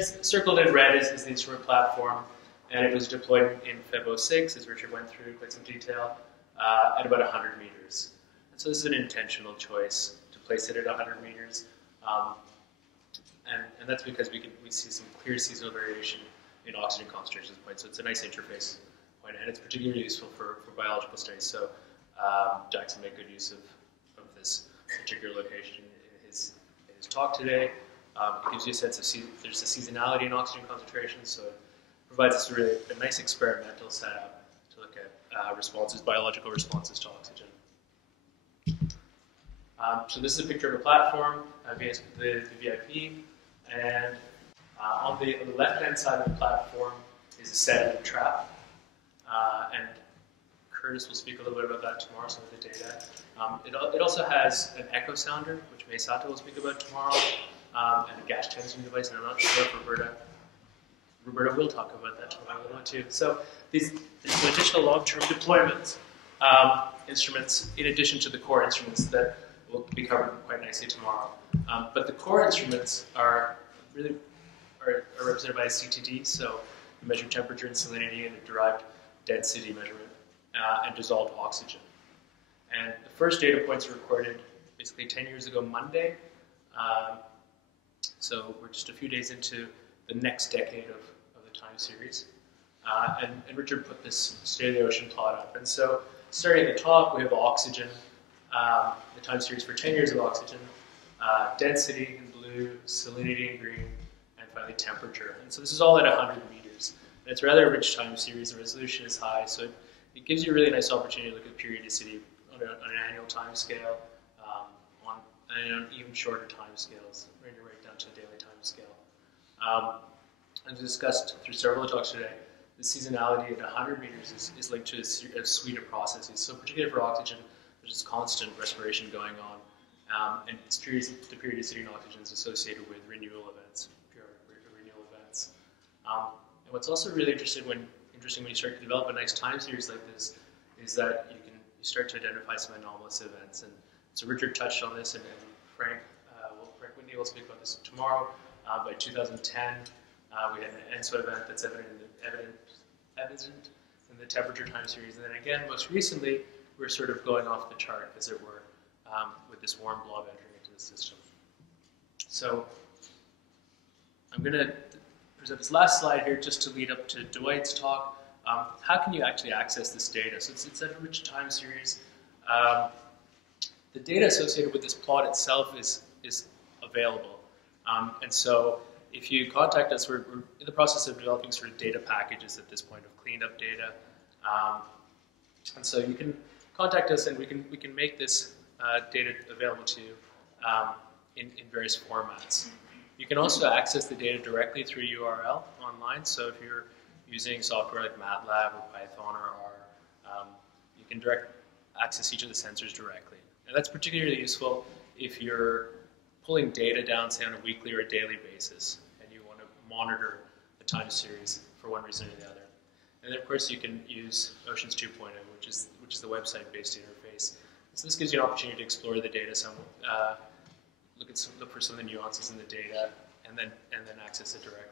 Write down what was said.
Circled in red is the instrument platform, and it was deployed in Feb 06, as Richard went through in quite some detail, at about 100 meters. And so this is an intentional choice to place it at 100 meters, and that's because we see some clear seasonal variation in oxygen concentration at this point. So it's a nice interface point, and it's particularly useful for biological studies. So Jackson made good use of this particular location in his talk today. It gives you a sense of there's a seasonality in oxygen concentration, so it provides us really a nice experimental setup to look at responses, biological responses to oxygen. So this is a picture of a platform, the VIP, and on the left-hand side of the platform is a sediment trap, and Curtis will speak a little bit about that tomorrow, some of the data. It also has an echo sounder, which Maysato will speak about tomorrow, and a gas transmission device, and I'm not sure if Roberta will talk about that tomorrow too. So there's additional long-term deployments instruments in addition to the core instruments that will be covered quite nicely tomorrow. But the core instruments are represented by a CTD, so we measure temperature and salinity and a derived density measurement and dissolved oxygen. And the first data points were recorded basically 10 years ago Monday. So we're just a few days into the next decade of the time series. And Richard put this state of the ocean plot up. And so starting at the top, we have oxygen, the time series for 10 years of oxygen, density in blue, salinity in green, and finally temperature. And so this is all at 100 meters. And it's a rather rich time series. The resolution is high, so it gives you a really nice opportunity to look at periodicity on an annual time scale, and on even shorter time scales, right down to a daily time scale. As discussed through several talks today, the seasonality at 100 meters is linked to a suite of processes. So particularly for oxygen, there's this constant respiration going on, and the periodicity in oxygen is associated with renewal events, periodic renewal events. And what's also really interesting when you start to develop a nice time series like this is that you start to identify some anomalous events. And so Richard touched on this, and Frank Whitney will speak about this tomorrow. By 2010, we had an ENSO event that's evident in the temperature time series. And then again, most recently, we're sort of going off the chart, as it were, with this warm blob entering into the system. So I'm going to present this last slide here just to lead up to Dwight's talk. How can you actually access this data? So it's a rich time series. The data associated with this plot itself is available. And so if you contact us, we're in the process of developing sort of data packages at this point of cleaned up data. And so you can contact us, and we can make this data available to you in various formats. You can also access the data directly through URL online. So if you're using software like MATLAB or Python or R, you can direct access each of the sensors directly. And that's particularly useful if you're pulling data down, say, on a weekly or a daily basis, and you want to monitor the time series for one reason or the other. And then, of course, you can use Oceans 2.0, which is the website-based interface. So this gives you an opportunity to explore the data, look for some of the nuances in the data, and then access it directly.